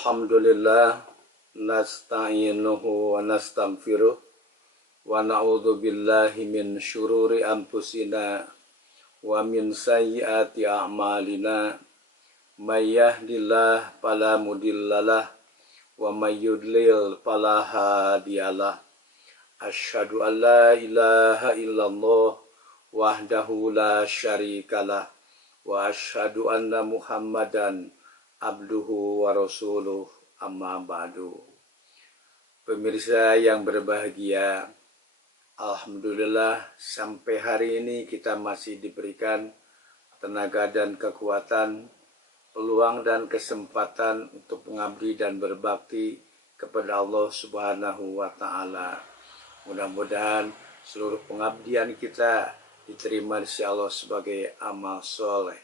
Alhamdulillah nasta'inuhu wa nastaghfiruh wa na'udzu billahi min syururi anfusina wa min sayyiati a'malina may yahdihillahu fala mudhillalah wa may yudlil fala hadiyalah. Asyhadu an la ilaha illallah wahdahu la syarikalah wa asyhadu anna Muhammadan abduhu wa rasuluh, amma ba'du. Pemirsa yang berbahagia, alhamdulillah sampai hari ini kita masih diberikan tenaga dan kekuatan, peluang dan kesempatan untuk mengabdi dan berbakti kepada Allah Subhanahu wa Ta'ala. Mudah-mudahan seluruh pengabdian kita diterima di sisi Allah sebagai amal soleh.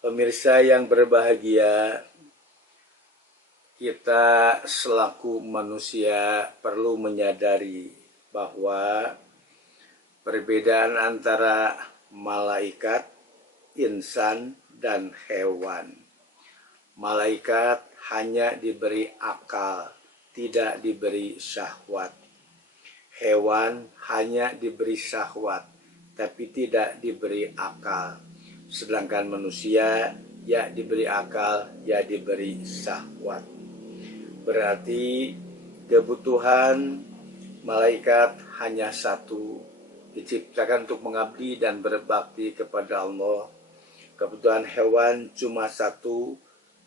Pemirsa yang berbahagia, kita selaku manusia perlu menyadari bahwa perbedaan antara malaikat, insan, dan hewan. Malaikat hanya diberi akal, tidak diberi syahwat. Hewan hanya diberi syahwat, tapi tidak diberi akal. Sedangkan manusia ya diberi akal, ya diberi syahwat. Berarti kebutuhan malaikat hanya satu, diciptakan untuk mengabdi dan berbakti kepada Allah. Kebutuhan hewan cuma satu,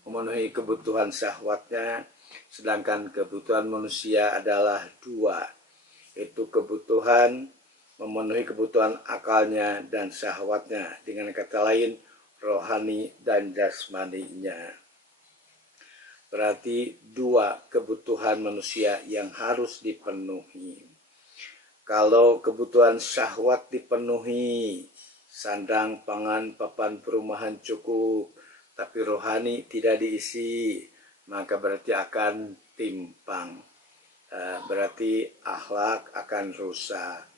memenuhi kebutuhan syahwatnya. Sedangkan kebutuhan manusia adalah dua, yaitu kebutuhan memenuhi kebutuhan akalnya dan syahwatnya, dengan kata lain rohani dan jasmaninya. Berarti dua kebutuhan manusia yang harus dipenuhi. Kalau kebutuhan syahwat dipenuhi, sandang, pangan, papan perumahan cukup, tapi rohani tidak diisi, maka berarti akan timpang. Berarti akhlak akan rusak.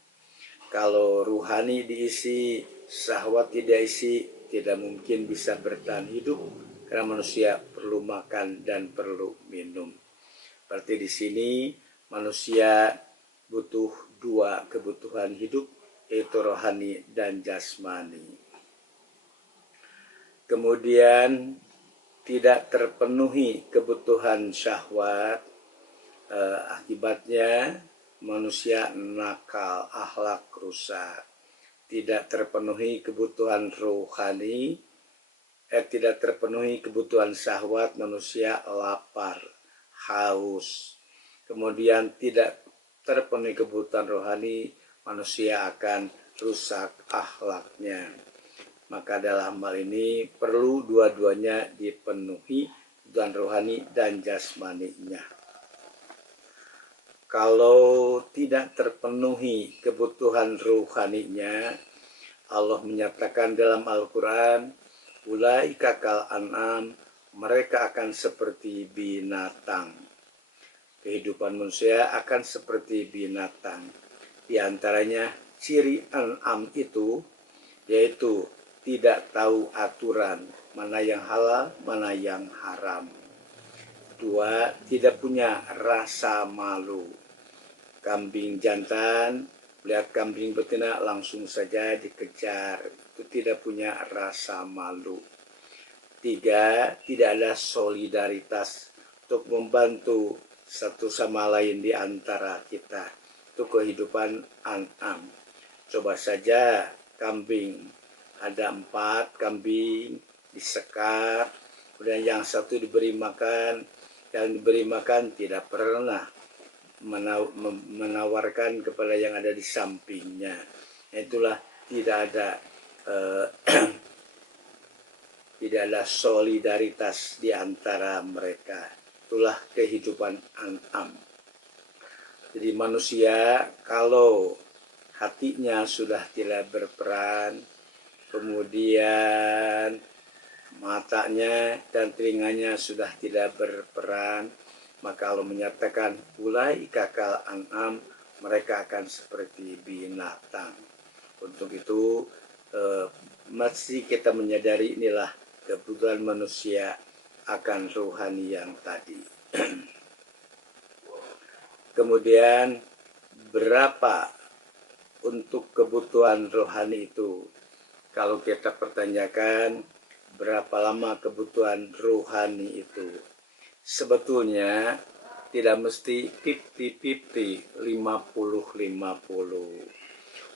Kalau ruhani diisi, syahwat tidak isi, tidak mungkin bisa bertahan hidup, karena manusia perlu makan dan perlu minum. Berarti di sini manusia butuh dua kebutuhan hidup, yaitu rohani dan jasmani. Kemudian tidak terpenuhi kebutuhan syahwat, akibatnya manusia nakal, akhlak rusak. Tidak terpenuhi kebutuhan rohani, tidak terpenuhi kebutuhan syahwat, manusia lapar, haus. Kemudian tidak terpenuhi kebutuhan rohani, manusia akan rusak akhlaknya. Maka dalam hal ini perlu dua-duanya dipenuhi, kebutuhan rohani dan jasmaninya. Kalau tidak terpenuhi kebutuhan ruhaninya, Allah menyatakan dalam Al-Quran, ulaika kal an'am, mereka akan seperti binatang. Kehidupan manusia akan seperti binatang. Di antaranya ciri an'am itu, yaitu tidak tahu aturan, mana yang halal, mana yang haram. Dua, tidak punya rasa malu. Kambing jantan, melihat kambing betina langsung saja dikejar. Itu tidak punya rasa malu. Tiga, tidak ada solidaritas untuk membantu satu sama lain di antara kita. Itu kehidupan an'am. Coba saja kambing, ada 4 kambing disekar, kemudian yang satu diberi makan, yang diberi makan tidak pernah menawarkan kepada yang ada di sampingnya. Itulah tidak ada solidaritas di antara mereka. Itulah kehidupan an'am. Jadi manusia kalau hatinya sudah tidak berperan, kemudian matanya dan telinganya sudah tidak berperan, maka Allah menyatakan ulaika kal an'am, mereka akan seperti binatang. Untuk itu mesti kita menyadari inilah kebutuhan manusia akan rohani yang tadi. Kemudian berapa untuk kebutuhan rohani itu? Kalau kita pertanyakan berapa lama kebutuhan rohani itu, sebetulnya tidak mesti 50-50, 50-50.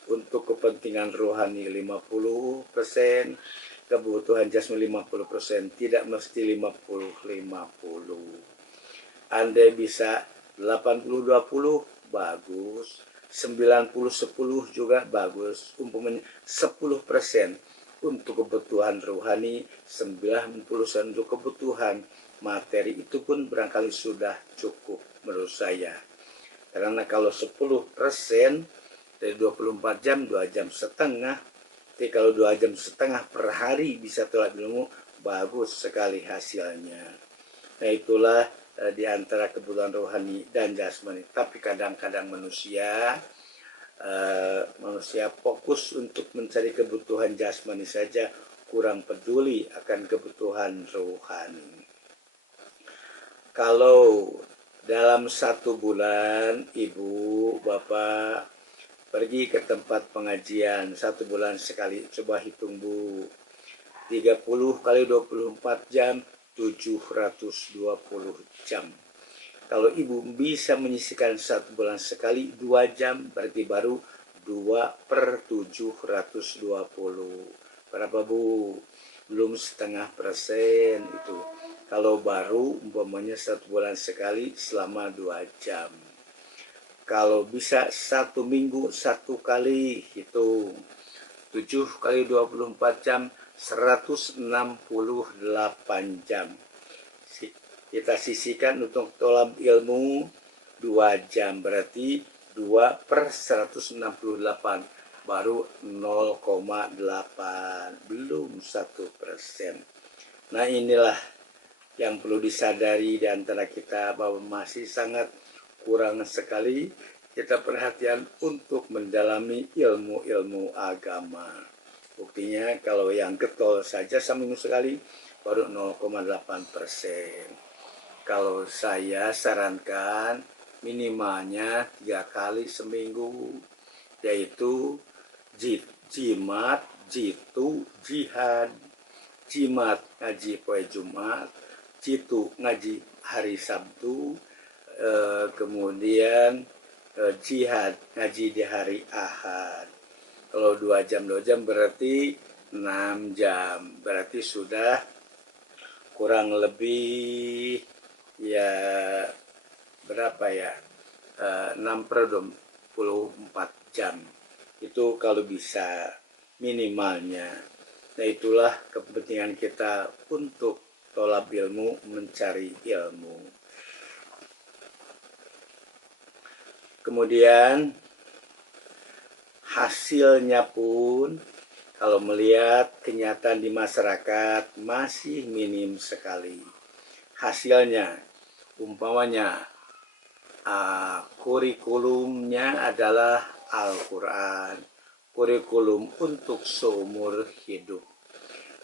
Untuk kepentingan rohani 50%, kebutuhan jasmani 50%, tidak mesti 50-50. Andai bisa 80-20 bagus, 90-10 juga bagus, umpamanya 10% untuk kebutuhan rohani, 90% untuk kebutuhan materi, itu pun barangkali sudah cukup menurut saya. Karena kalau 10% dari 24 jam, 2 jam setengah, jadi kalau 2 jam setengah per hari bisa tolak ilmu, bagus sekali hasilnya. Nah itulah di antara kebutuhan rohani dan jasmani. Tapi kadang-kadang manusia fokus untuk mencari kebutuhan jasmani saja, kurang peduli akan kebutuhan rohani. Kalau dalam 1 bulan ibu bapak pergi ke tempat pengajian 1 bulan sekali, coba hitung bu, 30 kali 24 jam, 720 jam. Kalau ibu bisa menyisihkan 1 bulan sekali 2 jam, berarti baru 2/720. Berapa bu? Belum setengah persen itu. Kalau baru umpamanya 1 bulan sekali selama 2 jam. Kalau bisa 1 minggu 1 kali, hitung 7 kali 24 jam, 168 jam. Kita sisihkan untuk tolab ilmu 2 jam, berarti 2/168, baru 0,8, belum 1%. Nah inilah yang perlu disadari di antara kita, bahwa masih sangat kurang sekali kita perhatian untuk mendalami ilmu-ilmu agama. Buktinya kalau yang getol saja seminggu sekali baru 0,8%. Kalau saya sarankan minimalnya 3 kali seminggu, yaitu jimat, jitu, jihad. Jimat ngaji poe Jumat, jitu ngaji hari Sabtu, kemudian jihad ngaji di hari Ahad. Kalau 2 jam berarti 6 jam. Berarti sudah kurang lebih ya berapa ya? 6/24 jam. Itu kalau bisa minimalnya. Nah itulah kepentingan kita untuk tolab ilmu, mencari ilmu. Kemudian hasilnya pun kalau melihat kenyataan di masyarakat masih minim sekali. Hasilnya umpamanya kurikulumnya adalah Al-Quran, kurikulum untuk seumur hidup.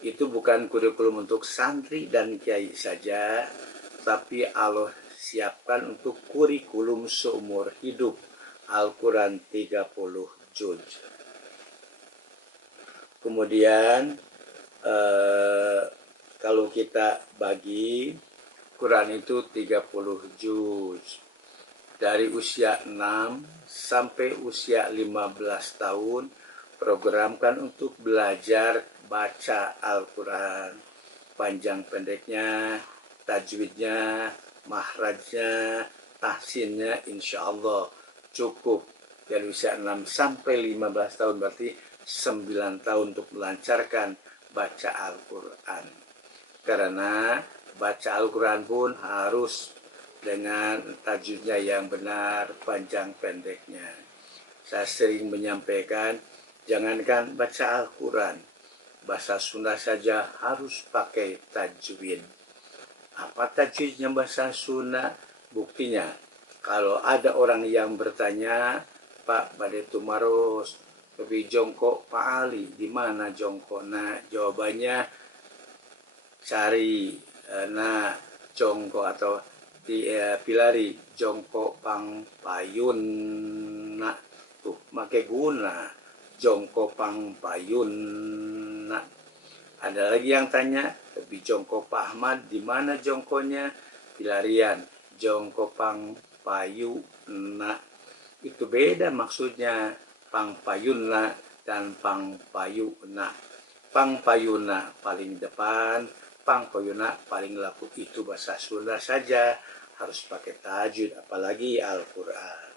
Itu bukan kurikulum untuk santri dan kiai saja, tapi Allah siapkan untuk kurikulum seumur hidup, Al-Quran 30 juz. Kemudian kalau kita bagi, Quran itu 30 juz. Dari usia 6 sampai usia 15 tahun programkan untuk belajar baca Al-Quran. Panjang pendeknya, tajwidnya, mahrajnya, tahsinnya insya Allah cukup. Dari usia 6 sampai 15 tahun berarti 9 tahun untuk melancarkan baca Al-Quran. Karena baca Al-Quran pun harus dengan tajwidnya yang benar, panjang pendeknya. Saya sering menyampaikan, jangankan baca Al-Quran, bahasa Sunda saja harus pakai tajwid. Apa tajwidnya bahasa Sunda? Buktinya, kalau ada orang yang bertanya, Pak, badai tumaros, lebih jongkok Pak Ali, di mana jongkok? Nah, jawabannya cari Nah, jongko atau pilari jongko pang payun na tuh make guna jongko pang payun na. Ada lagi yang tanya lebih jongko Pak Ahmad di mana jongkonya? Pilarian jongko pang payu na, itu beda maksudnya pang payunna dan pang payuna. Pang payuna paling depan, pang payuna paling laku, itu bahasa Sunda saja, harus pakai tajwid apalagi Al-Qur'an.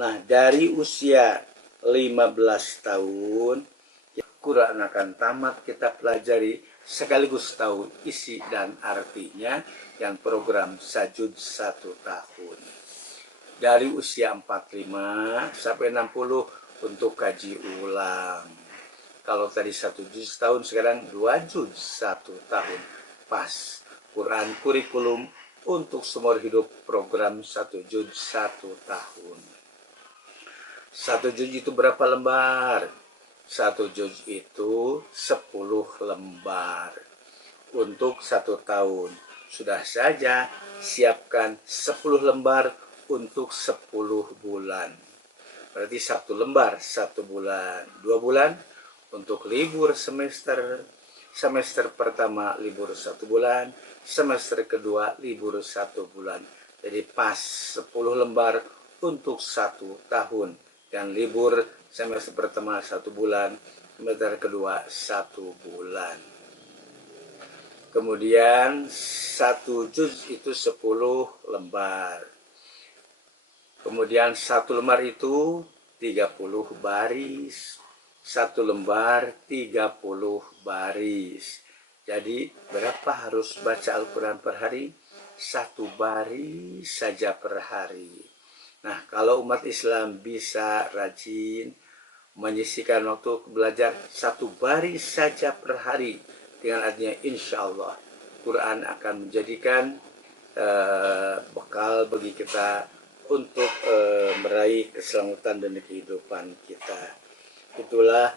Nah, dari usia 15 tahun Quran akan tamat, kita pelajari sekaligus tahu isi dan artinya yang program Sajud 1 tahun. Dari usia 45 sampai 60 untuk kaji ulang. Kalau tadi 1 juz tahun, sekarang 2 juz 1 tahun. Pas. Quran kurikulum untuk seumur hidup program 1 juz 1 tahun. 1 juz itu berapa lembar? 1 juz itu 10 lembar. Untuk 1 tahun. Sudah saja siapkan 10 lembar untuk 10 bulan. Berarti 1 lembar 1 bulan. 2 bulan untuk libur semester. Semester pertama libur 1 bulan. Semester kedua libur 1 bulan. Jadi pas 10 lembar untuk 1 tahun. Dan libur semester pertama 1 bulan. Semester kedua 1 bulan. Kemudian 1 juz itu 10 lembar. Kemudian 1 lembar itu 30 baris. 1 lembar 30 baris. Jadi berapa harus baca Al-Quran per hari? 1 baris saja per hari. Nah, kalau umat Islam bisa rajin menyisihkan waktu belajar 1 baris saja per hari, dengan adanya insya Allah Quran akan menjadikan bekal bagi kita untuk meraih keselamatan dan kehidupan kita. Itulah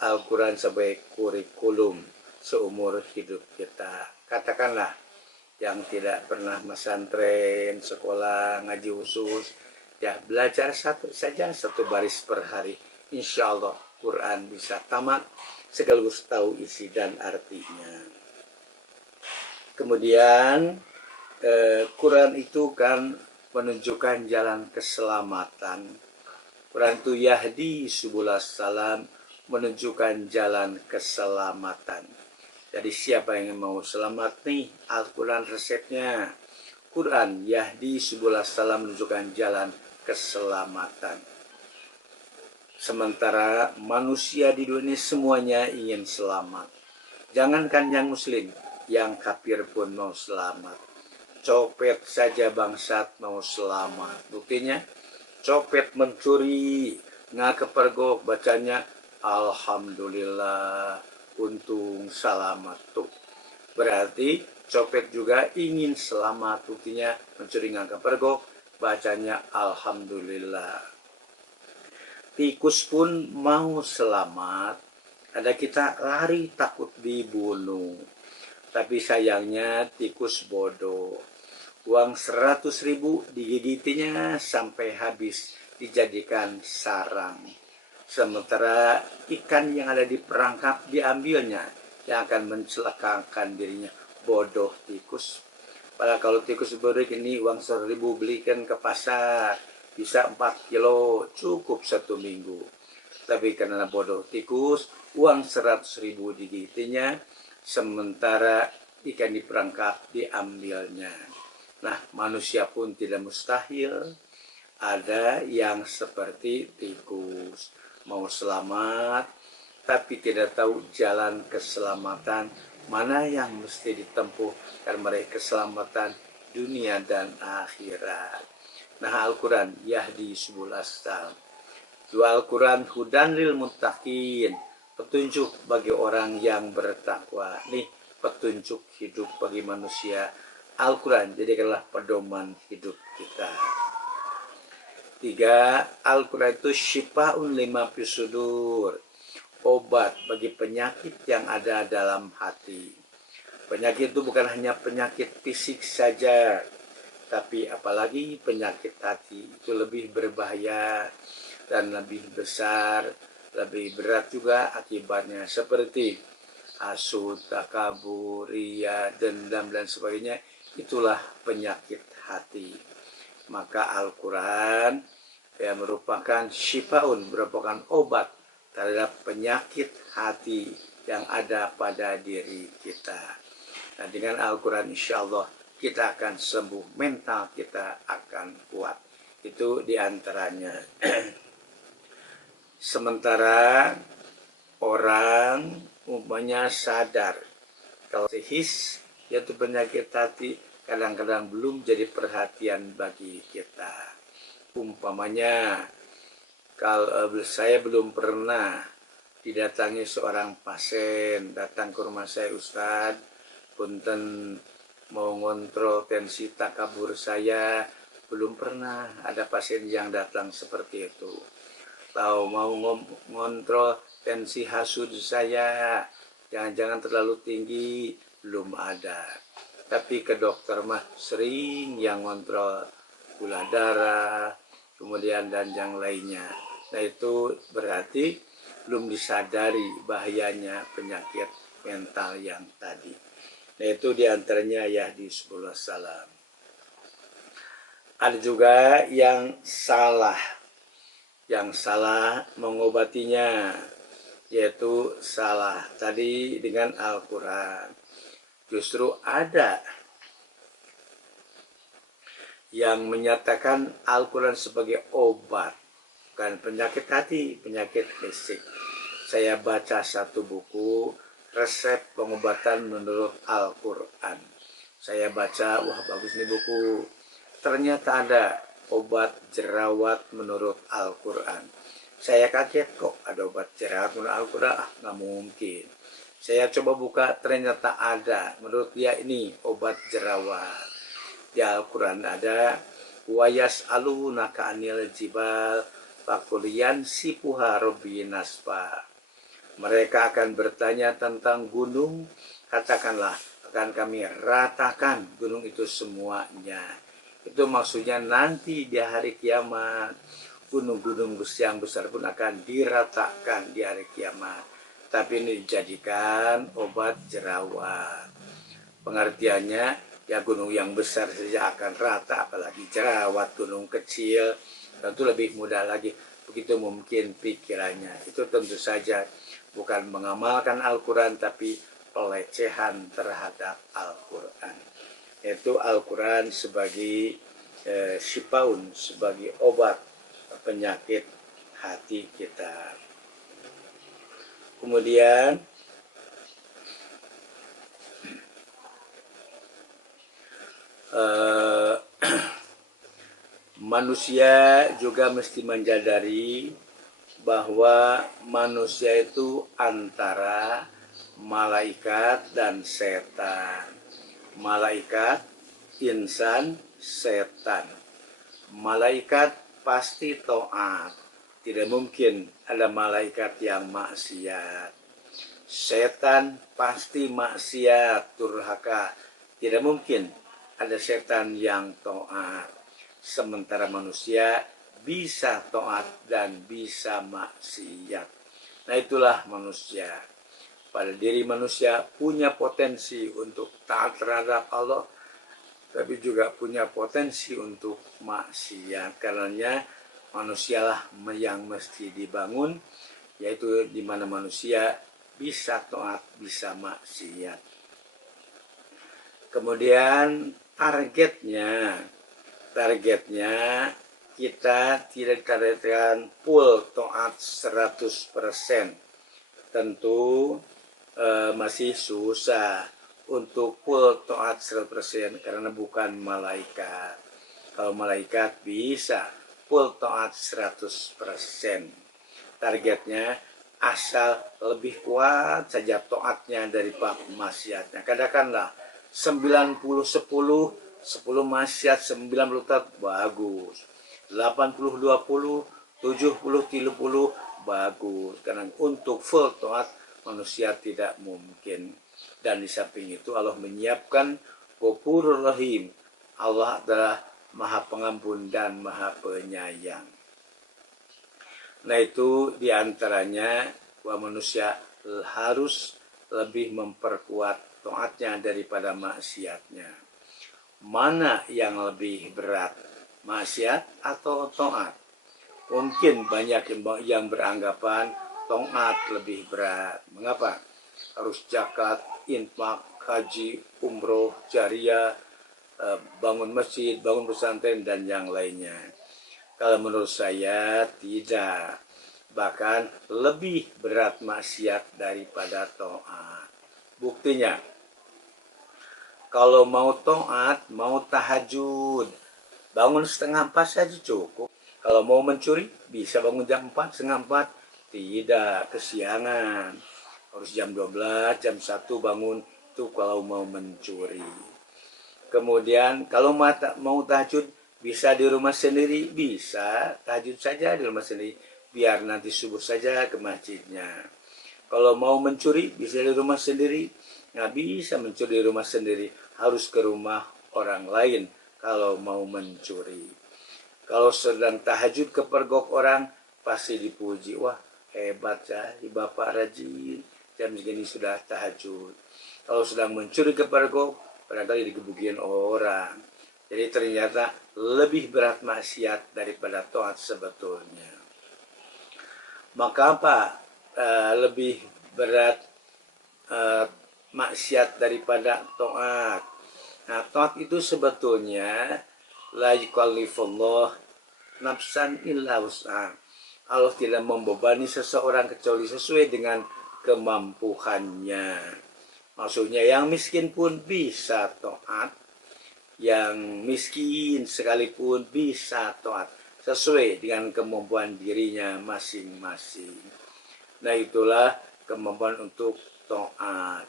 Al-Quran sebagai kurikulum seumur hidup kita. Katakanlah yang tidak pernah pesantren, sekolah, ngaji khusus, ya belajar 1 saja 1 baris per hari. Insya Allah Quran bisa tamat sekaligus tahu isi dan artinya. Kemudian Quran itu kan menunjukkan jalan keselamatan. Quran itu yahdi subulas salam, menunjukkan jalan keselamatan. Jadi siapa yang mau selamat nih, Al-Quran resepnya. Quran yahdi subulas salam, menunjukkan jalan keselamatan. Sementara manusia di dunia semuanya ingin selamat. Jangankan yang muslim, yang kafir pun mau selamat. Copet saja bangsat mau selamat. Buktinya copet mencuri, nggak kepergok, bacanya Alhamdulillah, untung selamat tuh. Berarti copet juga ingin selamat. Buktinya mencuri nggak kepergok, bacanya Alhamdulillah. Tikus pun mau selamat. Ada kita lari takut dibunuh. Tapi sayangnya tikus bodoh. Uang 100.000 digigitinya sampai habis, dijadikan sarang. Sementara ikan yang ada di perangkap diambilnya, yang akan mencelakakan dirinya. Bodoh tikus. Padahal kalau tikus bodoh ini uang 100.000 belikan ke pasar, bisa 4 kilo, cukup 1 minggu. Tapi karena bodoh tikus, uang 100.000 digigitinya, sementara ikan di perangkap diambilnya. Nah, manusia pun tidak mustahil ada yang seperti tikus. Mau selamat, tapi tidak tahu jalan keselamatan mana yang mesti ditempuh dan meraih keselamatan dunia dan akhirat. Nah, Al-Quran yahdi subulas salam. Al-Quran hudan lil muttaqin, petunjuk bagi orang yang bertakwa. Nih, petunjuk hidup bagi manusia. Al-Quran jadikanlah pedoman hidup kita. 3. Al-Quran itu syifa'un lima fis sudur, obat bagi penyakit yang ada dalam hati. Penyakit itu bukan hanya penyakit fisik saja, tapi apalagi penyakit hati itu lebih berbahaya dan lebih besar, lebih berat juga akibatnya, seperti hasut, takabur, riya, dendam dan sebagainya. Itulah penyakit hati. Maka Al-Quran merupakan syifaun, merupakan obat terhadap penyakit hati yang ada pada diri kita. Nah, dengan Al-Quran insya Allah kita akan sembuh, mental kita akan kuat. Itu diantaranya. Sementara orang umpamanya sadar kalau his, yaitu penyakit hati, kadang-kadang belum jadi perhatian bagi kita. Umpamanya, kalau saya belum pernah didatangi seorang pasien, datang ke rumah saya, Ustadz, punten mau ngontrol tensi takabur saya, belum pernah ada pasien yang datang seperti itu. Tahu mau ngontrol tensi hasud saya, jangan-jangan terlalu tinggi, belum ada. Tapi ke dokter mah sering yang ngontrol gula darah, kemudian dan yang lainnya. Nah, itu berarti belum disadari bahayanya penyakit mental yang tadi. Nah, itu diantaranya ya di 10 salam. Ada juga yang salah mengobatinya, yaitu salah tadi dengan Al-Quran. Justru ada yang menyatakan Al-Quran sebagai obat, bukan penyakit hati, penyakit fisik. Saya baca satu buku, resep pengobatan menurut Al-Quran. Saya baca, wah bagus nih buku. Ternyata ada obat jerawat menurut Al-Quran. Saya kaget, kok ada obat jerawat menurut Al-Quran? Nggak mungkin. Saya coba buka, ternyata ada. Menurut dia ini obat jerawat. Di Al-Quran ada, wayas alunaka anil jibal fakulian sipuha robbi nasfa. Mereka akan bertanya tentang gunung, katakanlah akan kami ratakan gunung itu semuanya. Itu maksudnya nanti di hari kiamat gunung-gunung yang besar pun akan diratakan di hari kiamat. Tapi ini dijadikan obat jerawat. Pengertiannya ya gunung yang besar saja akan rata, apalagi jerawat gunung kecil, tentu lebih mudah lagi. Begitu mungkin pikirannya. Itu tentu saja bukan mengamalkan Al-Quran, tapi pelecehan terhadap Al-Quran. Yaitu Al-Quran sebagai syifaun, sebagai obat penyakit hati kita. Kemudian manusia juga mesti menyadari bahwa manusia itu antara malaikat dan setan. Malaikat, insan, setan. Malaikat pasti taat. Tidak mungkin ada malaikat yang maksiat. Setan pasti maksiat, durhaka. Tidak mungkin ada setan yang taat. Sementara manusia bisa taat dan bisa maksiat. Nah, itulah manusia. Pada diri manusia punya potensi untuk taat terhadap Allah, tapi juga punya potensi untuk maksiat. Karenanya manusialah yang mesti dibangun, yaitu di mana manusia bisa taat, bisa maksiat. Kemudian targetnya kita tidak ditargetkan full taat 100%. Tentu masih susah untuk full taat 100% karena bukan malaikat. Kalau malaikat bisa full taat 100%. Targetnya asal lebih kuat saja taatnya dari maksiatnya. Katakanlah 90-10, 10 maksiat, 90 taat, bagus. 80-20, 70-30, bagus. Karena untuk full taat manusia tidak mungkin. Dan di samping itu Allah menyiapkan Ghafurur Rahim. Allah adalah Maha Pengampun dan Maha Penyayang. Nah itu diantaranya bahwa manusia harus lebih memperkuat taatnya daripada maksiatnya. Mana yang lebih berat, maksiat atau taat? Mungkin banyak yang beranggapan taat lebih berat. Mengapa? Harus zakat, infak, haji, umroh, jariah, bangun masjid, bangun pesantren, dan yang lainnya. Kalau menurut saya tidak. Bahkan lebih berat maksiat daripada taat. Buktinya, kalau mau taat, mau tahajud, bangun setengah 4 saja cukup. Kalau mau mencuri, bisa bangun jam 4, setengah 4. Tidak, kesiangan. Harus jam 12, jam 1 bangun, itu kalau mau mencuri. Kemudian kalau mau tahajud, bisa di rumah sendiri, bisa tahajud saja di rumah sendiri, biar nanti subuh saja ke masjidnya. Kalau mau mencuri, bisa di rumah sendiri, nggak bisa mencuri di rumah sendiri, harus ke rumah orang lain kalau mau mencuri. Kalau sedang tahajud kepergok orang, pasti dipuji, wah hebat ya, bapak rajin, jam segini sudah tahajud. Kalau sedang mencuri kepergok, barangkali digebukin orang. Jadi ternyata lebih berat maksiat daripada taat sebetulnya. Maka apa lebih berat maksiat daripada taat? Nah, taat itu sebetulnya la yukallifullah nafsan illa wus'aha. Allah tidak membebani seseorang kecuali sesuai dengan kemampuannya. Maksudnya yang miskin pun bisa taat, yang miskin sekalipun bisa taat sesuai dengan kemampuan dirinya masing-masing. Nah itulah kemampuan untuk taat.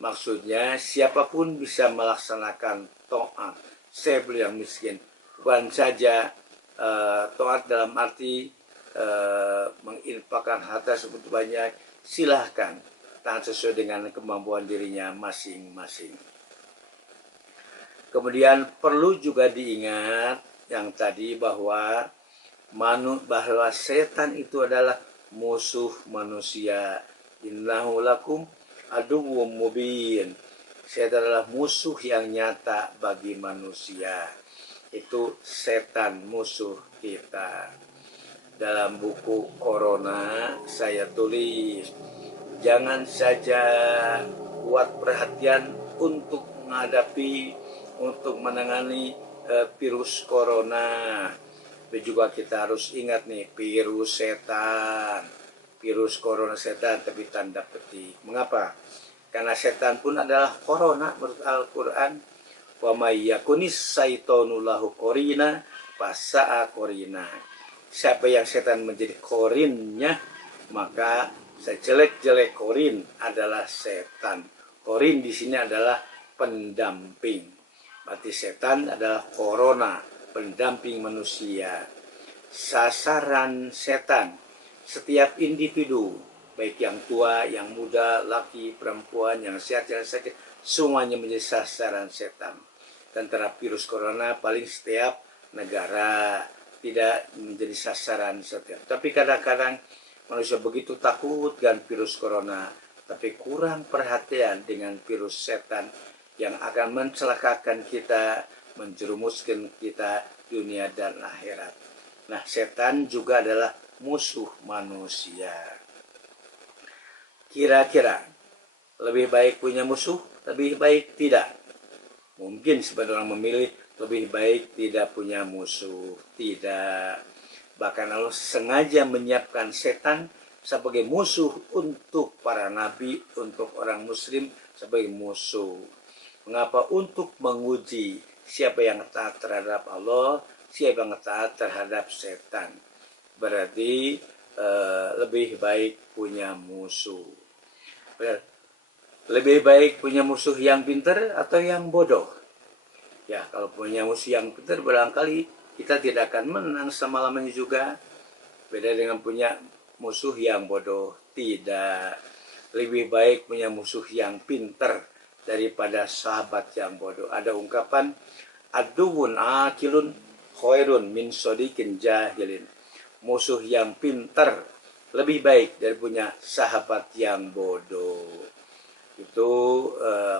Maksudnya siapapun bisa melaksanakan taat. Saya bilang miskin, bukan saja taat dalam arti menginfakkan harta sebegitu banyak, silahkan taat sesuai dengan kemampuan dirinya masing-masing. Kemudian perlu juga diingat yang tadi bahwa setan itu adalah musuh manusia. Innahu lakum aduwwum mubin. Setan adalah musuh yang nyata bagi manusia. Itu setan musuh kita. Dalam buku Corona saya tulis, jangan saja buat perhatian untuk menghadapi, untuk menangani virus corona. Tapi juga kita harus ingat nih, virus setan, virus corona setan, tapi tanda petik. Mengapa? Karena setan pun adalah corona menurut Al-Quran. Wa may yakunis syaitanu lahu qarina fasa'a qarina. Siapa yang setan menjadi korinnya, maka sejelek-jelek korin adalah setan. Korin di sini adalah pendamping. Berarti setan adalah corona, pendamping manusia. Sasaran setan, setiap individu, baik yang tua, yang muda, laki, perempuan, yang sehat, yang sakit, semuanya menjadi sasaran setan. Tentara virus corona paling setiap negara tidak menjadi sasaran setiap. Tapi kadang-kadang manusia begitu takut dengan virus corona, tapi kurang perhatian dengan virus setan yang akan mencelakakan kita, menjerumuskan kita dunia dan akhirat. Nah, setan juga adalah musuh manusia. Kira-kira lebih baik punya musuh, lebih baik tidak? Mungkin sebagian orang memilih lebih baik tidak punya musuh. Tidak. Bahkan Allah sengaja menyiapkan setan sebagai musuh untuk para nabi, untuk orang muslim sebagai musuh. Mengapa? Untuk menguji siapa yang taat terhadap Allah, siapa yang taat terhadap setan. Berarti lebih baik punya musuh. Lebih baik punya musuh yang pintar atau yang bodoh? Ya, kalau punya musuh yang pintar barangkali kita tidak akan menang selama-lamanya juga. Beda dengan punya musuh yang bodoh. Tidak. Lebih baik punya musuh yang pintar daripada sahabat yang bodoh. Ada ungkapan, aduun akilun khairun min sodikin jahilin. Musuh yang pintar lebih baik dari punya sahabat yang bodoh. Itu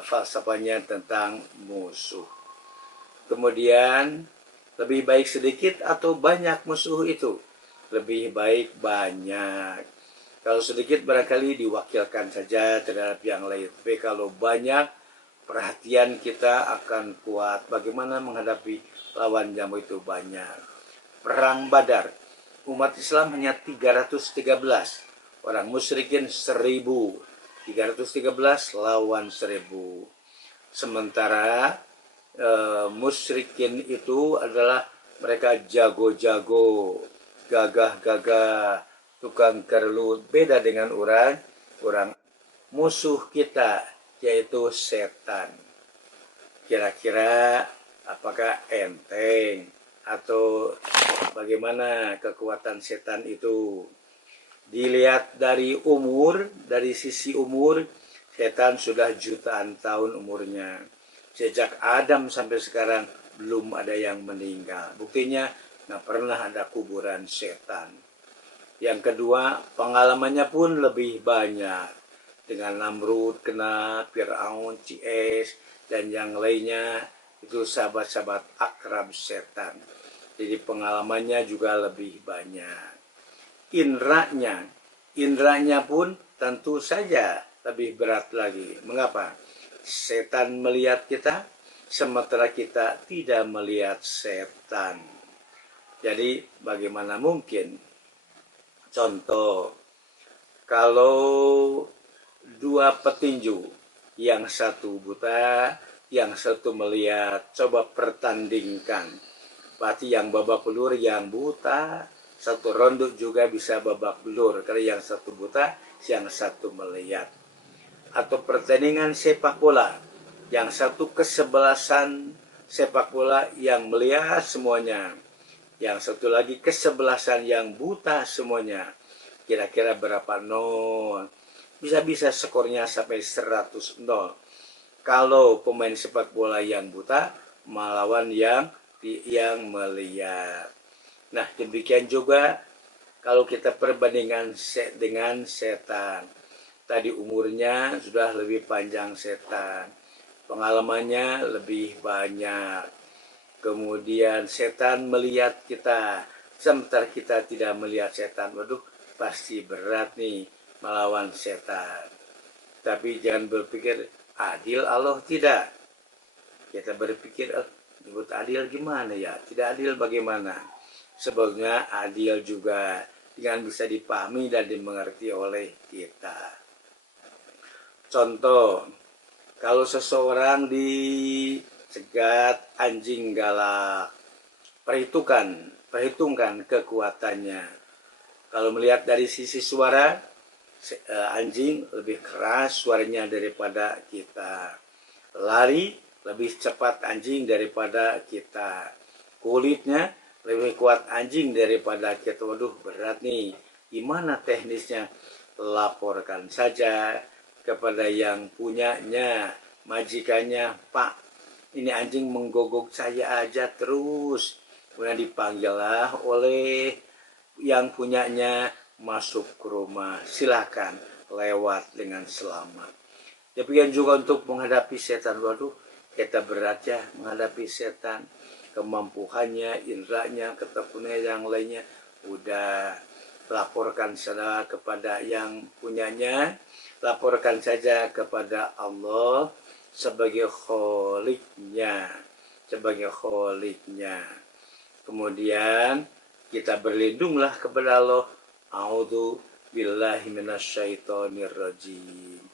falsafahnya tentang musuh. Kemudian, lebih baik sedikit atau banyak musuh itu? Lebih baik banyak. Kalau sedikit barangkali diwakilkan saja terhadap yang lain. Tapi kalau banyak, perhatian kita akan kuat. Bagaimana menghadapi lawan yang itu banyak. Perang Badar. Umat Islam hanya 313. Orang musyrikin 1000. 313 lawan 1000. Sementara musyrikin itu adalah mereka jago-jago, gagah-gagah, tukang kerlut. Beda dengan orang musuh kita, yaitu setan. Kira-kira apakah enteng atau bagaimana kekuatan setan itu? Dilihat dari umur, dari sisi umur, setan sudah jutaan tahun umurnya. Sejak Adam sampai sekarang belum ada yang meninggal. Buktinya nggak pernah ada kuburan setan. Yang kedua, pengalamannya pun lebih banyak. Dengan Namrud, kena Fir'aun, Cs, dan yang lainnya, itu sahabat-sahabat akrab setan. Jadi pengalamannya juga lebih banyak. Indranya pun tentu saja lebih berat lagi. Mengapa? Setan melihat kita, sementara kita tidak melihat setan. Jadi bagaimana mungkin? Contoh, kalau dua petinju, yang satu buta, yang satu melihat, coba pertandingkan. Berarti yang babak belur yang buta, satu ronde juga bisa babak belur. Karena yang satu buta, yang satu melihat. Atau pertandingan sepak bola, yang satu kesebelasan sepak bola yang melihat semuanya. Yang satu lagi kesebelasan yang buta semuanya. Kira-kira berapa nol? Bisa-bisa skornya sampai 100-0. Kalau pemain sepak bola yang buta melawan yang melihat. Nah, demikian juga kalau kita perbandingan dengan setan. Tadi umurnya sudah lebih panjang setan. Pengalamannya lebih banyak. Kemudian setan melihat kita, sementara kita tidak melihat setan. Waduh, pasti berat nih melawan setan. Tapi jangan berpikir adil Allah, tidak. Kita berpikir disebut adil gimana ya? Tidak adil bagaimana? Sebetulnya adil juga dengan bisa dipahami dan dimengerti oleh kita. Contoh, kalau seseorang dicegat anjing galak, perhitungkan kekuatannya. Kalau melihat dari sisi suara, anjing lebih keras suaranya daripada kita. Lari lebih cepat anjing daripada kita. Kulitnya lebih kuat anjing daripada kita. Waduh, berat nih. Gimana teknisnya? Laporkan saja kepada yang punyanya, majikannya. Pak, ini anjing menggogok saya aja terus. Kemudian dipanggillah oleh yang punyanya, masuk ke rumah. Silakan lewat dengan selamat. Demikian juga untuk menghadapi setan. Waduh, kita berat ya menghadapi setan. Kemampuannya, indranya, ketakutannya, yang lainnya. Udah, laporkan saja kepada yang punyanya. Laporkan saja kepada Allah sebagai kholiknya. Kemudian kita berlindunglah kepada Allah. A'udzu billahi minasyaitonir rajim.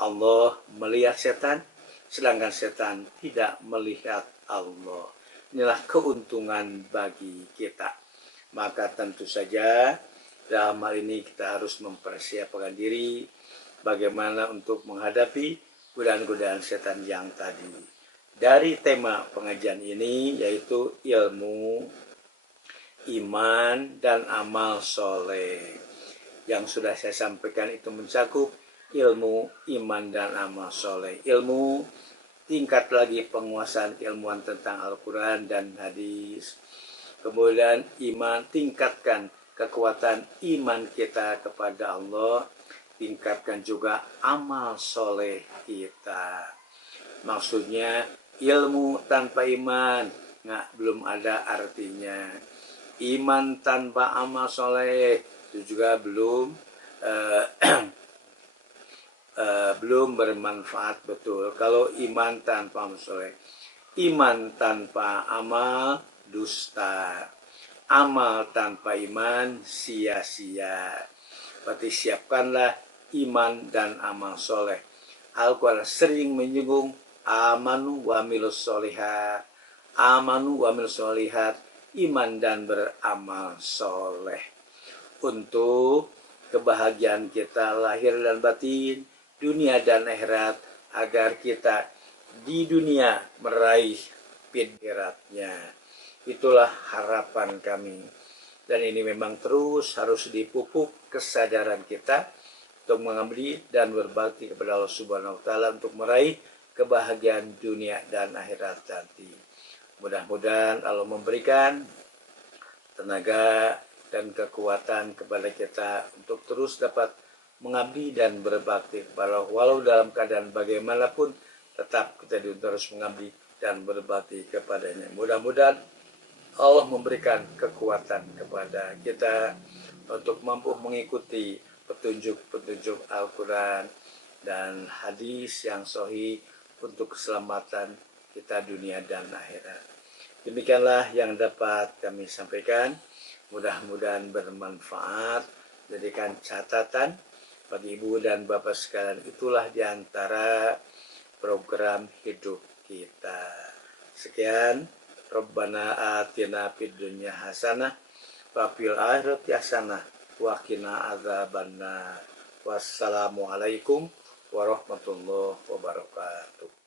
Allah melihat setan, sedangkan setan tidak melihat Allah. Inilah keuntungan bagi kita. Maka tentu saja dalam hal ini kita harus mempersiapkan diri bagaimana untuk menghadapi godaan-godaan setan yang tadi. Dari tema pengajian ini yaitu ilmu, iman, dan amal soleh. Yang sudah saya sampaikan itu mencakup ilmu, iman, dan amal soleh. Ilmu, tingkat lagi penguasaan keilmuan tentang Al-Quran dan hadis. Kemudian iman, tingkatkan kekuatan iman kita kepada Allah. Tingkatkan juga amal soleh kita. Maksudnya ilmu tanpa iman belum ada artinya. Iman tanpa amal soleh itu juga belum belum bermanfaat betul. Kalau iman tanpa amal soleh, iman tanpa amal dusta, amal tanpa iman sia-sia. Berarti siapkanlah iman dan amal soleh. Al-Quran sering menyinggung amanu wa amilus solihat, amanu wa amilus solihat, iman dan beramal soleh. Untuk kebahagiaan kita lahir dan batin, dunia dan akhirat, agar kita di dunia meraih akhiratnya. Itulah harapan kami. Dan ini memang terus harus dipupuk kesadaran kita untuk mengabdi dan berbakti kepada Allah Subhanahu wa taala untuk meraih kebahagiaan dunia dan akhirat nanti. Mudah-mudahan Allah memberikan tenaga dan kekuatan kepada kita untuk terus dapat mengabdi dan berbakti kepada Allah, walau dalam keadaan bagaimanapun tetap kita terus mengabdi dan berbakti kepadanya. Mudah-mudahan Allah memberikan kekuatan kepada kita untuk mampu mengikuti petunjuk-petunjuk Al-Quran dan hadis yang sahih untuk keselamatan kita dunia dan akhirat. Demikianlah yang dapat kami sampaikan. Mudah-mudahan bermanfaat. Jadikan catatan bagi ibu dan bapak sekalian. Itulah diantara program hidup kita. Sekian. Rabbana atina fid dunya hasanah wa fil akhirati hasanah wa qina adzabannar. Wassalamualaikum warahmatullahi wabarakatuh.